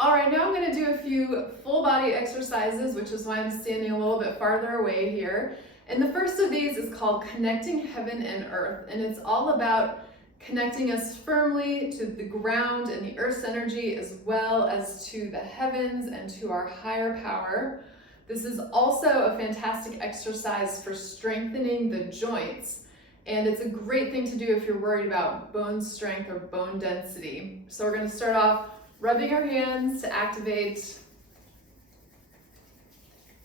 All right, now I'm going to do a few full body exercises, which is why I'm standing a little bit farther away here. And the first of these is called Connecting Heaven and Earth, and it's all about connecting us firmly to the ground and the earth's energy, as well as to the heavens and to our higher power. This is also a fantastic exercise for strengthening the joints, and it's a great thing to do if you're worried about bone strength or bone density. So we're going to start off rubbing our hands to activate.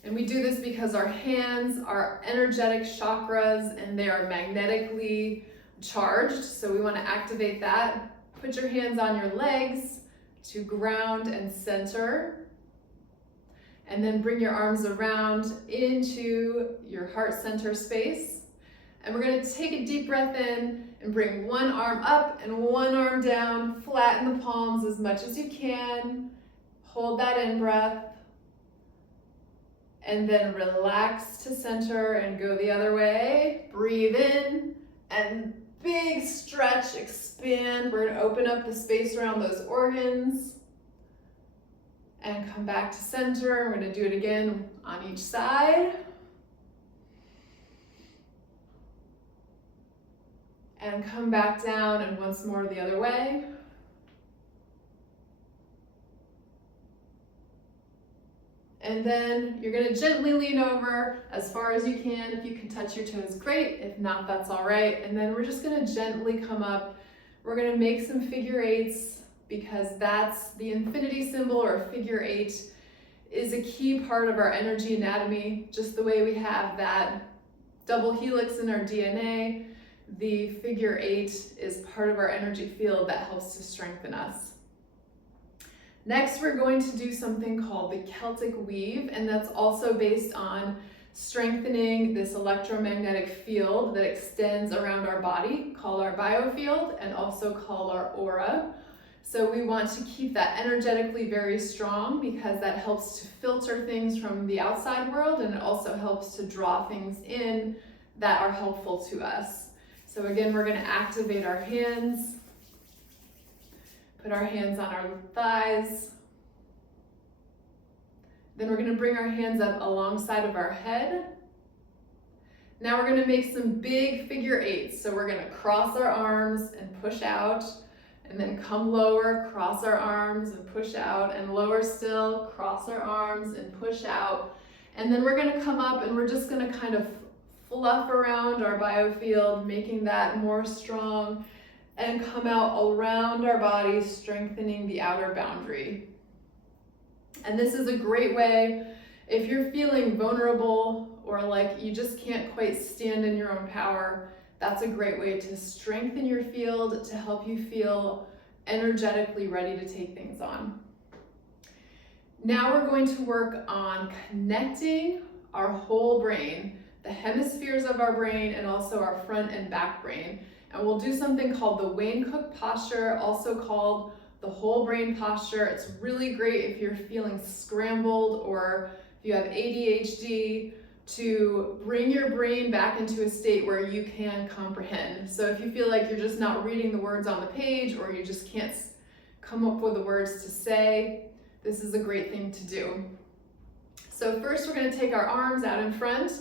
And we do this because our hands are energetic chakras and they are magnetically charged. So we want to activate that. Put your hands on your legs to ground and center. And then bring your arms around into your heart center space. And we're going to take a deep breath in and bring one arm up and one arm down. Flatten the palms as much as you can. Hold that in breath. And then relax to center and go the other way. Breathe in and big stretch, expand. We're going to open up the space around those organs. And come back to center. We're going to do it again on each side. And come back down and once more the other way. And then you're going to gently lean over as far as you can. If you can touch your toes, great. If not, that's all right. And then we're just going to gently come up. We're going to make some figure eights, because that's the infinity symbol, or figure eight is a key part of our energy anatomy. Just the way we have that double helix in our DNA, the figure eight is part of our energy field that helps to strengthen us. Next, we're going to do something called the Celtic weave, and that's also based on strengthening this electromagnetic field that extends around our body, called our biofield, and also called our aura. So we want to keep that energetically very strong, because that helps to filter things from the outside world, and it also helps to draw things in that are helpful to us. So again, we're going to activate our hands. Put our hands on our thighs. Then we're going to bring our hands up alongside of our head. Now we're going to make some big figure eights. So we're going to cross our arms and push out. And then come lower, cross our arms and push out, and lower still, cross our arms and push out. And then we're going to come up and we're just going to kind of fluff around our biofield, making that more strong, and come out around our body, strengthening the outer boundary. And this is a great way if you're feeling vulnerable or like you just can't quite stand in your own power. That's a great way to strengthen your field, to help you feel energetically ready to take things on. Now we're going to work on connecting our whole brain, the hemispheres of our brain, and also our front and back brain. And we'll do something called the Wayne Cook posture, also called the whole brain posture. It's really great if you're feeling scrambled or if you have ADHD, to bring your brain back into a state where you can comprehend. So if you feel like you're just not reading the words on the page, or you just can't come up with the words to say, this is a great thing to do. So first we're going to take our arms out in front,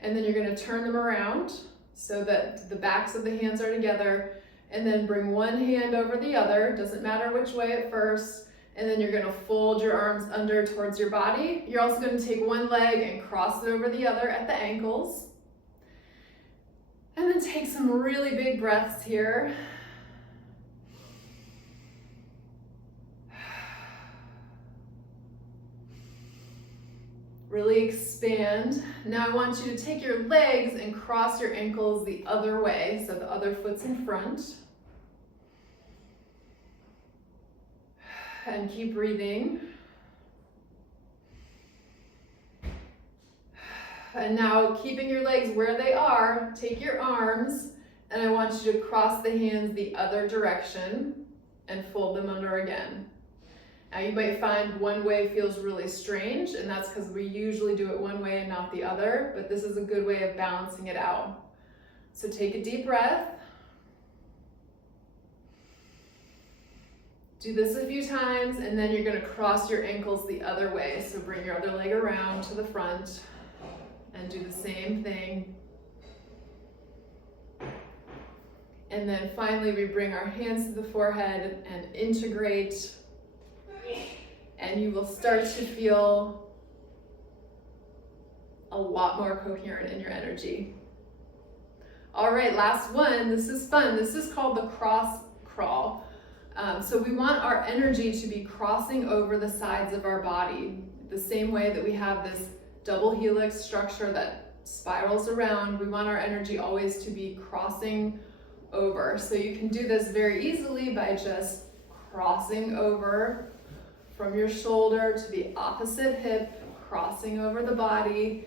and then you're going to turn them around so that the backs of the hands are together, and then bring one hand over the other, doesn't matter which way at first. And then you're going to fold your arms under towards your body. You're also going to take one leg and cross it over the other at the ankles. And then take some really big breaths here. Really expand. Now I want you to take your legs and cross your ankles the other way, so the other foot's in front. And keep breathing. And now, keeping your legs where they are, take your arms, and I want you to cross the hands the other direction and fold them under again. Now you might find one way feels really strange, and that's because we usually do it one way and not the other, but this is a good way of balancing it out. So take a deep breath. Do this a few times, and then you're gonna cross your ankles the other way. So bring your other leg around to the front and do the same thing. And then finally, we bring our hands to the forehead and integrate. And you will start to feel a lot more coherent in your energy. All right, last one. This is fun. This is called the cross crawl. So we want our energy to be crossing over the sides of our body. The same way that we have this double helix structure that spirals around, we want our energy always to be crossing over. So you can do this very easily by just crossing over from your shoulder to the opposite hip, crossing over the body.